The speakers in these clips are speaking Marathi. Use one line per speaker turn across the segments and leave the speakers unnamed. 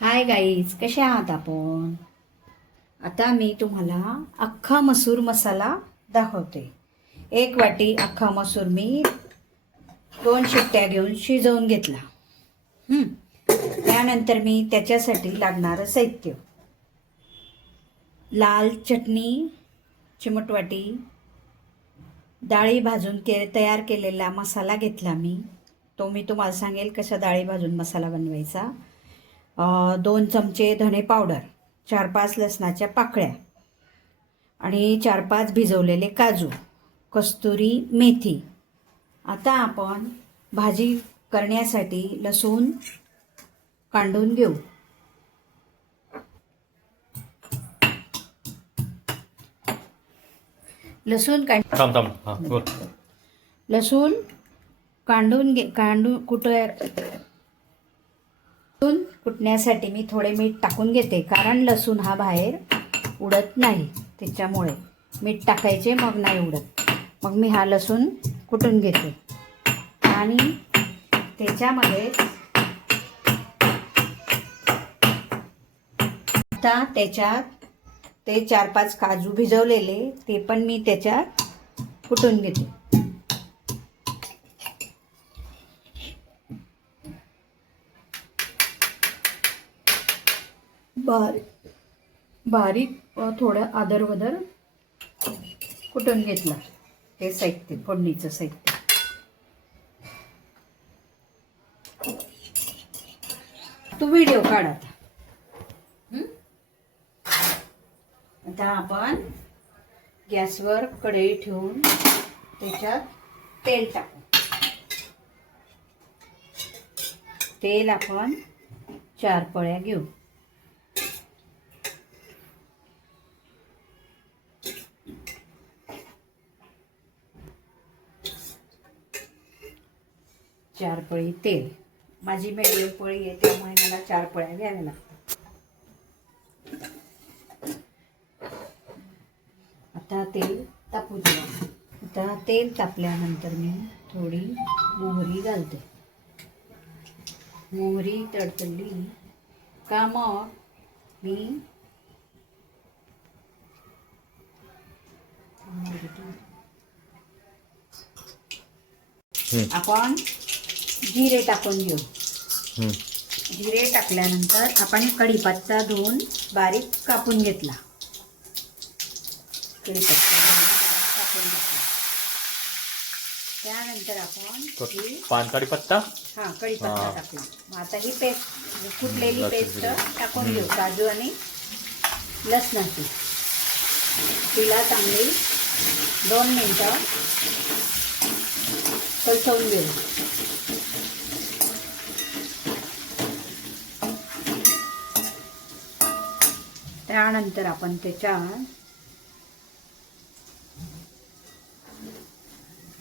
हाय गाईज कसे आहात आपण? आता मी तुम्हाला अख्खा मसूर मसाला दाखवते. एक वाटी अख्खा मसूर मी दोन शिट्ट्या घेऊन शिजवून घेतला. त्यानंतर मी त्याच्यासाठी लागणारं साहित्य. लाल चटणी चिमटवाटी डाळी भाजून के तयार केलेला मसाला घेतला मी. तो मी तुम्हाला सांगेल कसा डाळी भाजून मसाला बनवायचा. दोन चमचे धणे पावडर चार पाच लसणाच्या पाकळ्या आणि चार पाच भिजवलेले काजू कस्तुरी मेथी. आता आपण भाजी करण्यासाठी लसूण कांडून घेऊ. लसूण कांड लसूण कांडून घे कांडून कुट लसूण कुटण्यासाठी मी थोडे मीठ टाकून घेते कारण लसूण हा बाहेर उडत नाही. त्याच्यामुळे मीठ टाकायचे मग नाही उडत. मग मी हा लसूण कुटून घेते. आणि त्याच्यामध्ये आता त्याच्यात ते चार पाच काजू भिजवलेले ते पण मी त्याच्यात कुटून घेते. बारीक बारीक थोडं आदरवदर कुटून घेतला? हे साहित्य फोडणीचं साहित्य. तू व्हिडिओ काढ आता. आता आपण गॅसवर कढई ठेवून त्याच्यात तेल टाकू. तेल आपण चार पळ्या घेऊ. चार पळी तेल. माझी मेडियम पळी आहे त्यामुळे मला चार पळ्या घ्याव्या लागतात. आता तेल तापू द्या आता तेल तापल्यानंतर मी थोडी मोहरी घालते. मोहरी तडतडली. का मग मी. आपण जिरे टाकून घेऊ. जिरे टाकल्यानंतर आपण कढीपत्ता धुवून बारीक कापून घेतला. कढीपत्ता कापून घेतला. त्यानंतर आपण ही
पान पत्ता
हा कढीपत्ता. टाकला. मग आता ही पेस्ट कुटलेली पेस्ट. टाकून घेऊ. काजू आणि लसणाची. तिला चांगली दोन मिनटं कलसवून घेऊ. त्यानंतर आपण त्याच्यात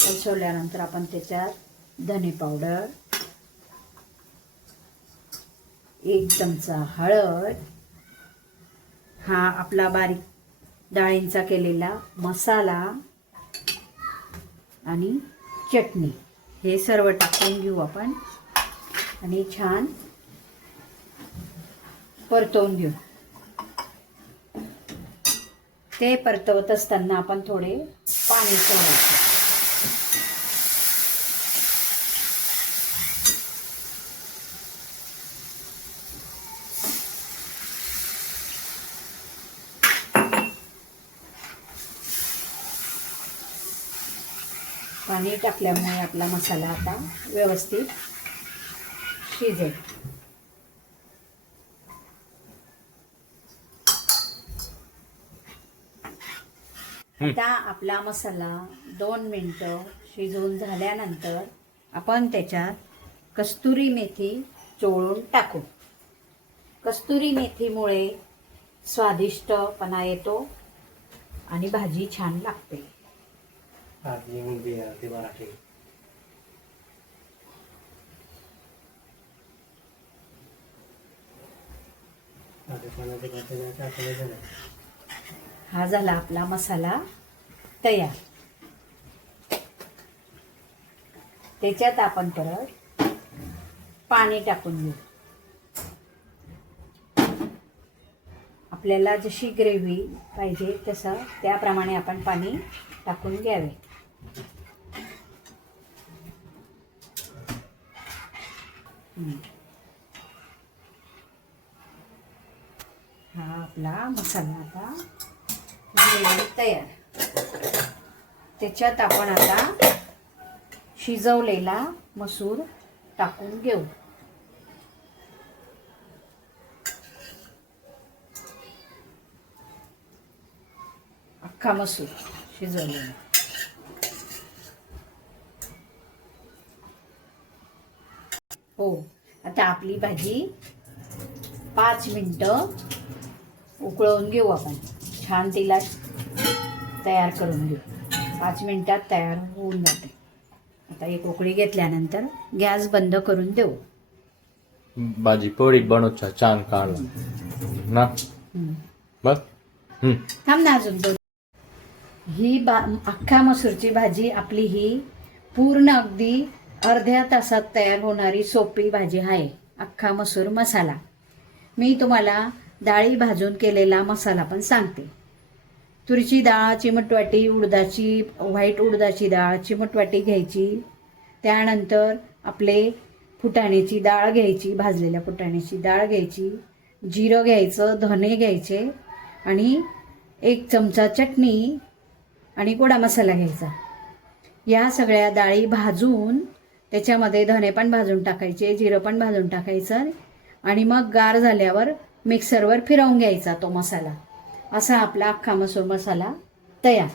कलसवल्यानंतर आपण त्याच्यात धने पावडर एक चमचा हळद हा आपला बारीक डाळींचा केलेला मसाला आणि चटणी. हे सर्व टाकून घेऊ आपण आणि छान परतवून घेऊ. ते परतवत असताना आपण थोडे पाणी सोडायचं. पाणी टाकल्यामुळे आपला मसाला आता व्यवस्थित शिजेल. आता आपला मसाला दोन मिनटं शिजवून झाल्यानंतर आपण त्याच्यात कस्तुरी मेथी चोळून टाकू. कस्तुरी मेथीमुळे स्वादिष्टपणा येतो आणि भाजी छान लागते. हा झाला आपला मसाला तयार. त्याच्यात आपण परत पाणी टाकून घेऊ. आपल्याला जशी ग्रेव्ही पाहिजे तसं त्याप्रमाणे आपण पाणी टाकून घ्यावे. हा आपला मसाला आता ग्रेव्ही तयार. त्याच्यात आपण आता शिजवलेला मसूर टाकून घेऊ. अख्खा मसूर शिजवलेला. हो आता आपली भाजी पाच मिनटं उकळवून घेऊ आपण. छान तिला तयार करून घेऊ. पाच मिनिटात तयार होऊन जाते. आता एक उकळी घेतल्यानंतर गॅस बंद करून देऊ.
भाजी पोळी बनवच्या छान काढला ना?
हम्म. थांब ना अजून ही बा अख्ख्या मसूरची भाजी आपली ही पूर्ण अगदी अर्ध्या तासात तयार होणारी सोपी भाजी आहे. अख्खा मसूर मसाला. मी तुम्हाला डाळी भाजून केलेला मसाला पण सांगते. तुरीची डाळ चिमटवाटी उडदाची व्हाईट उडदाची डाळ चिमटवाटी घ्यायची. त्यानंतर आपले फुटाण्याची डाळ घ्यायची भाजलेल्या फुटाण्याची डाळ घ्यायची. जिरं घ्यायचं धने घ्यायचे आणि एक चमचा चटणी आणि गोडा मसाला घ्यायचा. या सगळ्या डाळी भाजून त्याच्यामध्ये धने पण भाजून टाकायचे जिरं पण भाजून टाकायचं आणि मग गार झाल्यावर मिक्सरवर फिरवून घ्यायचा तो मसाला. असा आपला अख्खा मसूर मसाला तयार.